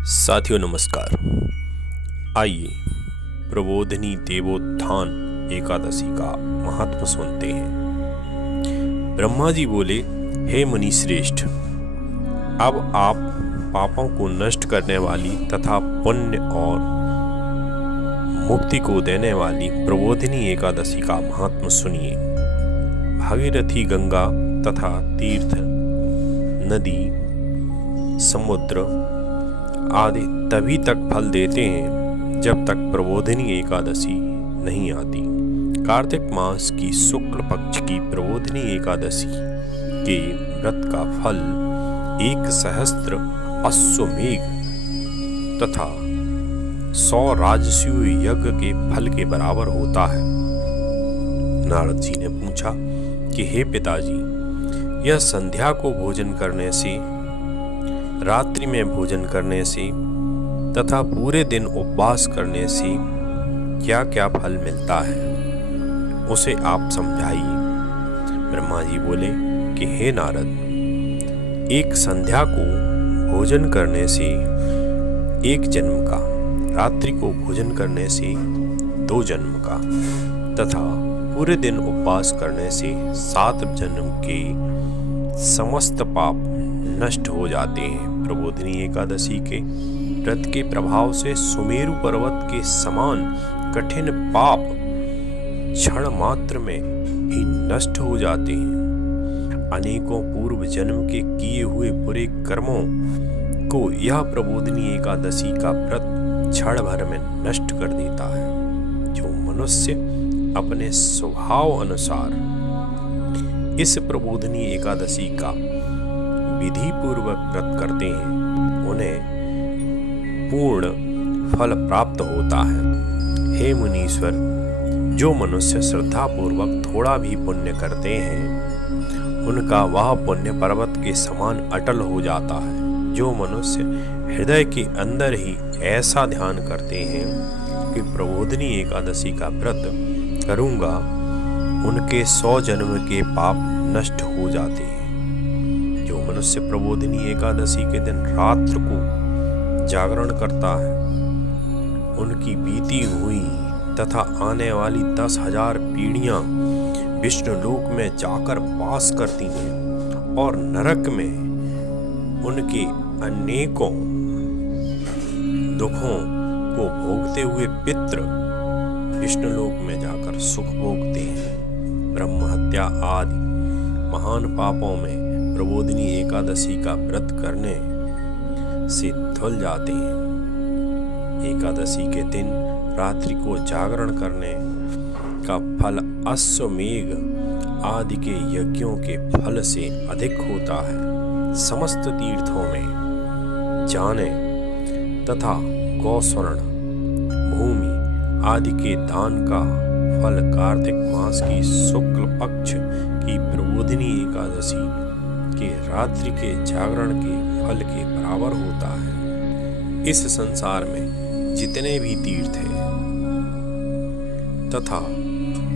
साथियों नमस्कार। आइए प्रबोधिनी देवोत्थान एकादशी का महत्व सुनते हैं। ब्रह्मा जी बोले, हे मुनि श्रेष्ठ, अब आप पापों को नष्ट करने वाली तथा पुण्य और मुक्ति को देने वाली प्रबोधिनी एकादशी का महत्व सुनिए। भागीरथी गंगा तथा तीर्थ, नदी, समुद्र आदि तभी तक फल देते हैं जब तक प्रबोधिनी एकादशी नहीं आती। कार्तिक मास की शुक्ल पक्ष की प्रबोधिनी एकादशी के व्रत का फल 1,000 अश्वमेघ तथा 100 राजसूय यज्ञ के फल के बराबर होता है। नारद जी ने पूछा कि हे पिताजी, यह संध्या को भोजन करने से, रात्रि में भोजन करने से तथा पूरे दिन उपवास करने से क्या क्या फल मिलता है, उसे आप समझाइए। ब्रह्मा जी बोले कि हे नारद, एक संध्या को भोजन करने से 1 जन्म का, रात्रि को भोजन करने से 2 जन्म का तथा पूरे दिन उपवास करने से 7 जन्म के समस्त पाप नष्ट हो जाते हैं। प्रबोधिनी एकादशी के व्रत के प्रभाव से सुमेरु पर्वत के समान कठिन पाप क्षण मात्र में ही नष्ट हो जाते हैं। अनेकों पूर्व जन्म के किए हुए बुरे कर्मों को यह प्रबोधिनी एकादशी का व्रत क्षण भर में नष्ट कर देता है। जो मनुष्य अपने स्वभाव अनुसार इस प्रबोधिनी एकादशी का विधि पूर्वक व्रत करते हैं, उन्हें पूर्ण फल प्राप्त होता है। हे मुनीश्वर, जो मनुष्य श्रद्धा पूर्वक थोड़ा भी पुण्य करते हैं, उनका वह पुण्य पर्वत के समान अटल हो जाता है। जो मनुष्य हृदय के अंदर ही ऐसा ध्यान करते हैं कि प्रबोधिनी एकादशी का व्रत करूंगा, उनके 100 जन्म के पाप नष्ट हो जाते हैं। जो मनुष्य प्रबोधिनी एकादशी के दिन रात्र को जागरण करता है, उनकी बीती हुई तथा आने वाली 10,000 पीढ़ियां विष्णु लोक में जाकर वास करती हैं और नरक में उनके अनेकों दुखों को भोगते हुए पितृ विष्णु लोक में जाकर सुख भोगते हैं। ब्रह्म हत्या आदि महान पापों में प्रबोधिनी एकादशी का व्रत करने से धुल जाते हैं। एकादशी के दिन रात्रि को जागरण करने का फल अश्वमेघ आदि के यज्ञों के फल से अधिक होता है। समस्त तीर्थों में जाने तथा गौस्वर्ण, भूमि आदि के दान का फल कार्तिक मास की शुक्ल पक्ष की प्रबोधिनी एकादशी के रात्रि के जागरण के फल के बराबर होता है। इस संसार में जितने भी तीर्थ हैं तथा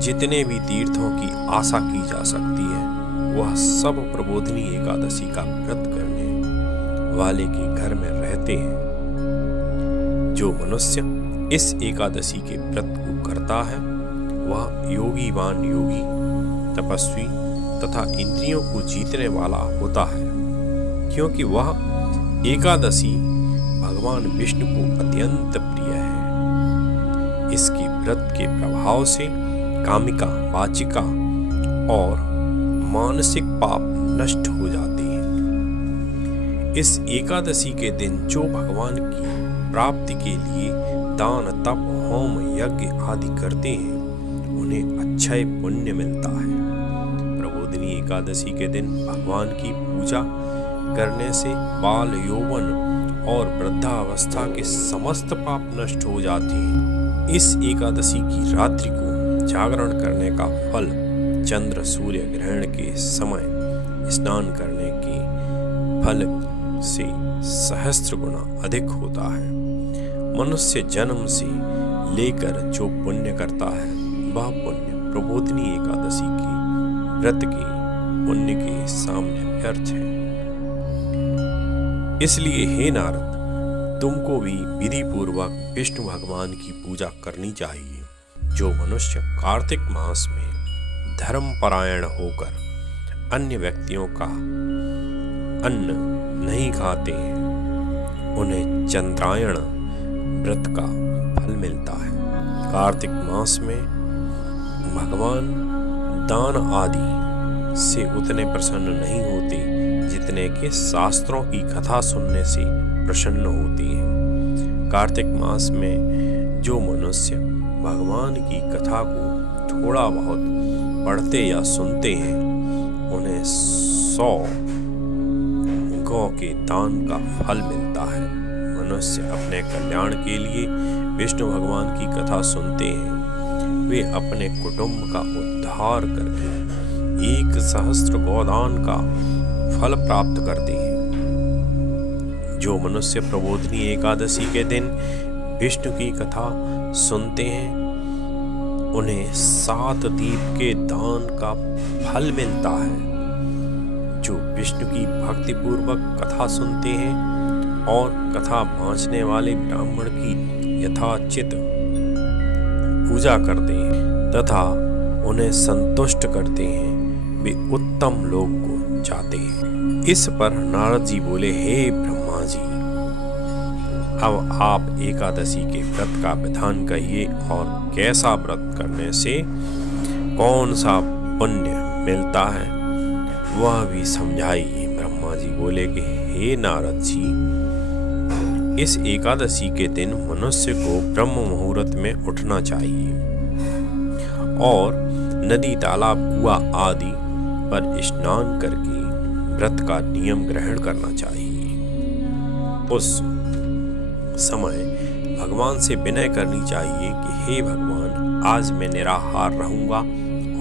जितने भी तीर्थों की आशा की जा सकती है, वह सब प्रबोधिनी एकादशी का व्रत करने वाले के घर में रहते हैं। जो मनुष्य इस एकादशी के व्रत को करता है, वह योगीवान योगी, तपस्वी तथा इंद्रियों को जीतने वाला होता है, क्योंकि वह एकादशी भगवान विष्णु को अत्यंत प्रिय है। इसके व्रत के प्रभाव से कामिका, वाचिका और मानसिक पाप नष्ट हो जाते हैं। इस एकादशी के दिन जो भगवान की प्राप्ति के लिए दान, तप, होम, यज्ञ आदि करते हैं, उन्हें अक्षय पुण्य मिलता है। प्रबोधिनी एकादशी के दिन भगवान की पूजा करने से बाल, यौवन और वृद्धावस्था के समस्त पाप नष्ट हो जाते हैं। इस एकादशी की रात्रि को जागरण करने का फल चंद्र सूर्य ग्रहण के समय स्नान करने के फल से सहस्त्र गुना अधिक होता है। मनुष्य जन्म से लेकर जो पुण्य करता है, वह पुण्य प्रबोधिनी एकादशी के व्रत के पुण्य के सामने व्यर्थ है। इसलिए हे नारद, तुमको भी विधि पूर्वक विष्णु भगवान की पूजा करनी चाहिए। जो मनुष्य कार्तिक मास में धर्मपरायण होकर अन्य व्यक्तियों का अन्न नहीं खाते हैं, उन्हें चंद्रायण व्रत का फल मिलता है। कार्तिक मास में भगवान दान आदि से उतने प्रसन्न नहीं होते जितने कि शास्त्रों की कथा सुनने से प्रसन्न होते हैं। कार्तिक मास में जो मनुष्य भगवान की कथा को थोड़ा बहुत पढ़ते या सुनते हैं, उन्हें 100 गौ के दान का फल मिलता है। मनुष्य अपने कल्याण के लिए विष्णु भगवान की कथा सुनते हैं। वे अपने कुटुंब का उद्धार करके 1,000 गोदान का फल प्राप्त करते हैं। जो मनुष्य प्रबोधिनी एकादशी के दिन विष्णु की कथा सुनते हैं, उन्हें 7 दीप के दान का फल मिलता है। जो विष्णु की भक्ति पूर्वक कथा सुनते हैं और कथा बाँचने वाले ब्राह्मण की यथाचित पूजा करते हैं तथा उन्हें संतुष्ट करते हैं, वे उत्तम लोक को जाते हैं। इस पर नारद जी बोले, हे ब्रह्मा जी, अब आप एकादशी के व्रत का विधान कहिए और कैसा व्रत करने से कौन सा पुण्य मिलता है वह भी समझाइए। ब्रह्मा जी बोले कि हे नारद जी, इस एकादशी के दिन मनुष्य को ब्रह्म मुहूर्त में उठना चाहिए और नदी, तालाब, कुआं आदि पर स्नान करके व्रत का नियम ग्रहण करना चाहिए। उस समय भगवान से विनय करनी चाहिए कि हे भगवान, आज मैं निराहार रहूंगा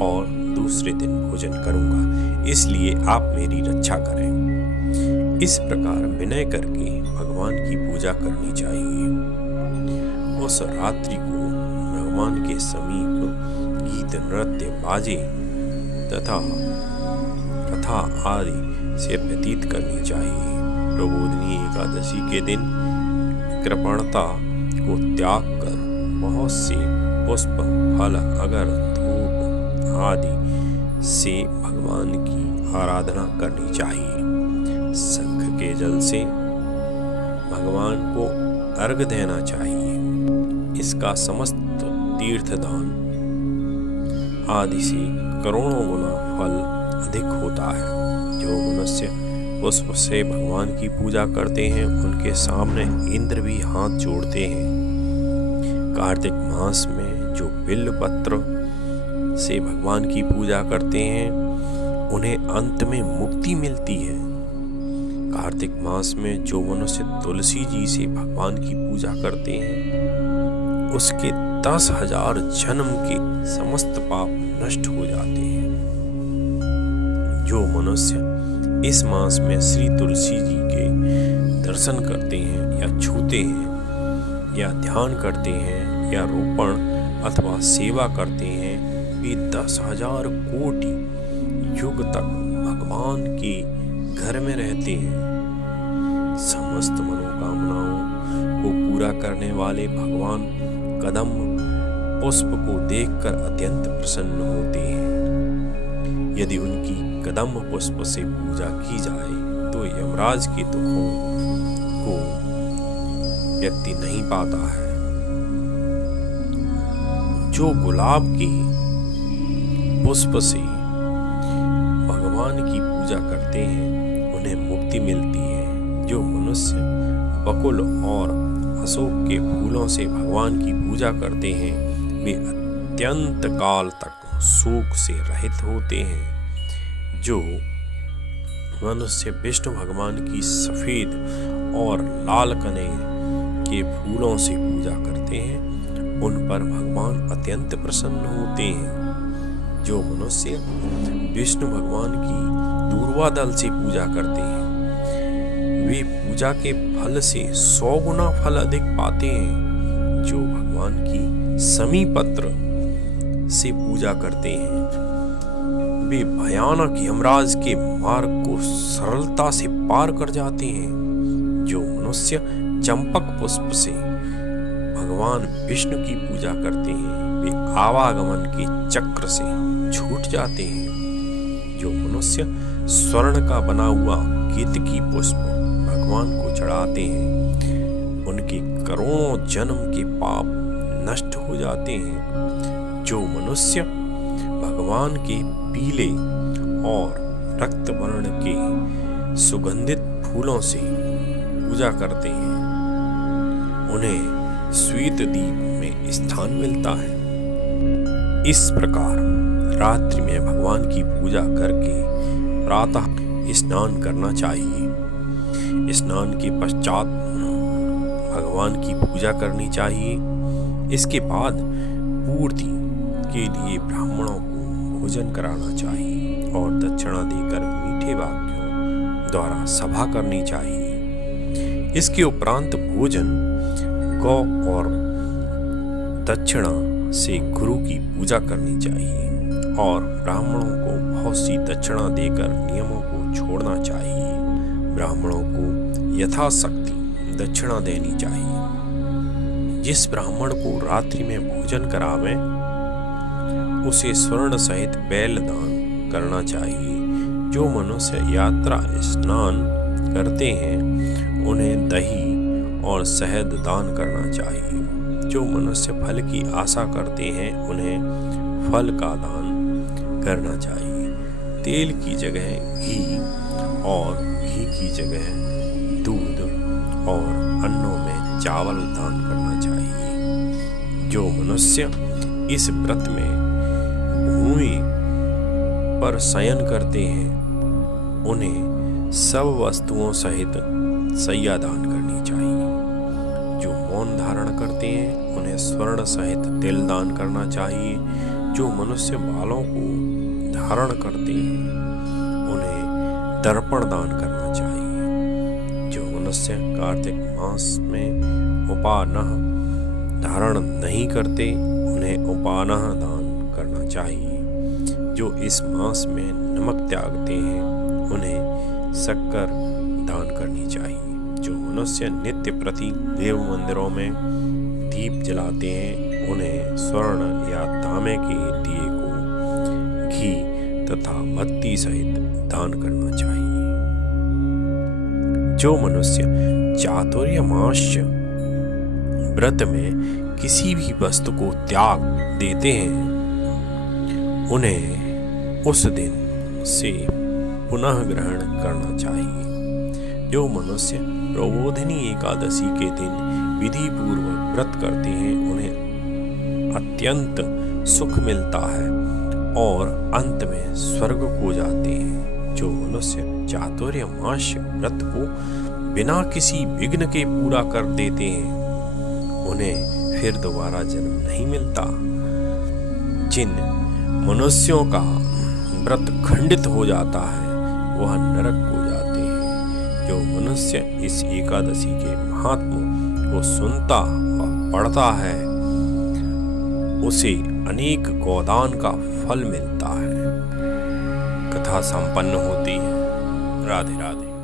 और दूसरे दिन भोजन करूंगा, इसलिए आप मेरी रक्षा करें। इस प्रकार विनय करके भगवान की पूजा करनी चाहिए। उस रात्रि को भगवान के समीप गीत, नृत्य, बाजे तथा कथा आदि से व्यतीत करनी चाहिए। प्रबोधिनी एकादशी के दिन कृपणता को त्याग कर बहुत से पुष्प, फल, अगर, धूप आदि से भगवान की आराधना करनी चाहिए। शंख के जल से भगवान को अर्घ देना चाहिए। इसका समस्त तीर्थदान आदि से करोड़ों गुना फल अधिक होता है। जो मनुष्य पुष्प से भगवान की पूजा करते हैं, उनके सामने इंद्र भी हाथ जोड़ते हैं। कार्तिक मास में जो बिल्व पत्र से भगवान की पूजा करते हैं, उन्हें अंत में मुक्ति मिलती है। कार्तिक मास में जो मनुष्य तुलसी जी से भगवान की पूजा करते हैं, उसके 10,000 जन्म के समस्त पाप नष्ट हो जाते हैं। जो मनुष्य इस मास में श्री तुलसी जी के दर्शन करते हैं या छूते हैं या ध्यान करते हैं या रोपण अथवा सेवा करते हैं, वे 10,000 कोटि युग तक भगवान के घर में रहते हैं। समस्त मनोकामनाओं को पूरा करने वाले भगवान कदम पुष्प को देखकर अत्यंत प्रसन्न होते हैं। यदि उनकी कदम पुष्प से पूजा की जाए तो यमराज के दुखों को व्यक्ति नहीं पाता है। जो गुलाब के पुष्प से भगवान की पूजा करते हैं, उन्हें मुक्ति मिलती है। जो मनुष्य बकुल और अशोक के फूलों से भगवान की पूजा करते हैं, वे अत्यंत काल तक शोक से रहित होते हैं। जो मनुष्य विष्णु भगवान की सफेद और लाल कनेर के फूलों से पूजा करते हैं, उन पर भगवान अत्यंत प्रसन्न होते हैं। जो मनुष्य विष्णु भगवान की दूर्वा दल से पूजा करते हैं, वे पूजा के फल से 100 गुना फल अधिक पाते हैं। जो भगवान की समीपत्र से पूजा करते हैं, वे भयानक यमराज के मार्ग को सरलता से पार कर जाते हैं। जो मनुष्य चंपक पुष्प से भगवान विष्णु की पूजा करते हैं वे आवागमन के चक्र से छूट जाते हैं। जो मनुष्य स्वर्ण का बना हुआ केतकी पुष्प भगवान को चढ़ाते हैं उनके करोड़ों जन्म के पाप नष्ट हो जाते हैं। जो मनुष्य भगवान के पीले और रक्त वर्ण के सुगंधित फूलों से पूजा करते हैं उन्हें श्वेत दीप में स्थान मिलता है। इस प्रकार रात्रि में भगवान की पूजा करके प्रातः स्नान करना चाहिए। स्नान के पश्चात भगवान की पूजा करनी चाहिए। इसके बाद पूर्ति के लिए ब्राह्मणों को भोजन कराना चाहिए और दक्षिणा देकर मीठे वाक्यों द्वारा सभा करनी चाहिए। इसके उपरांत भोजन गौ और दक्षिणा से गुरु की पूजा करनी चाहिए और ब्राह्मणों को बहुत सी दक्षिणा देकर नियमों को छोड़ना चाहिए। ब्राह्मणों को यथाशक्ति दक्षिणा देनी चाहिए। जिस ब्राह्मण को रात्रि में भोजन करावें उसे स्वर्ण सहित बैल दान करना चाहिए। जो मनुष्य यात्रा स्नान करते हैं उन्हें दही और शहद दान करना चाहिए। जो मनुष्य फल की आशा करते हैं उन्हें फल का दान करना चाहिए। तेल की जगह घी और घी की जगह दूध और अन्नों में चावल दान करना चाहिए। जो मनुष्य इस व्रत में भूमि पर शयन करते हैं उन्हें सब वस्तुओं सहित शय्या दान करनी चाहिए। जो मौन धारण करते हैं उन्हें स्वर्ण सहित तिल दान करना चाहिए। जो मनुष्य बालों को धारण करते हैं उन्हें दर्पण दान करना चाहिए। जो मनुष्य कार्तिक मास में उपानह धारण नहीं करते उन्हें उपानह दान करना चाहिए। जो इस मास में नमक त्यागते हैं उन्हें शक्कर दान करनी चाहिए। जो मनुष्य नित्य प्रति देव मंदिरों में दीप जलाते हैं उन्हें स्वर्ण या तांबे के दिए को घी तथा बत्ती सहित दान करना चाहिए। जो मनुष्य चातुर्मास्य व्रत में किसी भी वस्तु को त्याग देते हैं उन्हें उस दिन से पुनः ग्रहण करना चाहिए। जो मनुष्य प्रबोधिनी एकादशी के दिन विधि पूर्वक व्रत करते हैं उन्हें अत्यंत सुख मिलता है और अंत में स्वर्ग को जाते हैं। जो मनुष्य चातुर्मास्य व्रत को बिना किसी विघ्न के पूरा कर देते हैं उन्हें फिर दोबारा जन्म नहीं मिलता। जिन मनुष्यों का व्रत खंडित हो जाता है वह नरक को जाते हैं। जो मनुष्य इस एकादशी के महात्म को सुनता और पढ़ता है उसे अनेक गोदान का फल मिलता है। कथा संपन्न होती है। राधे राधे।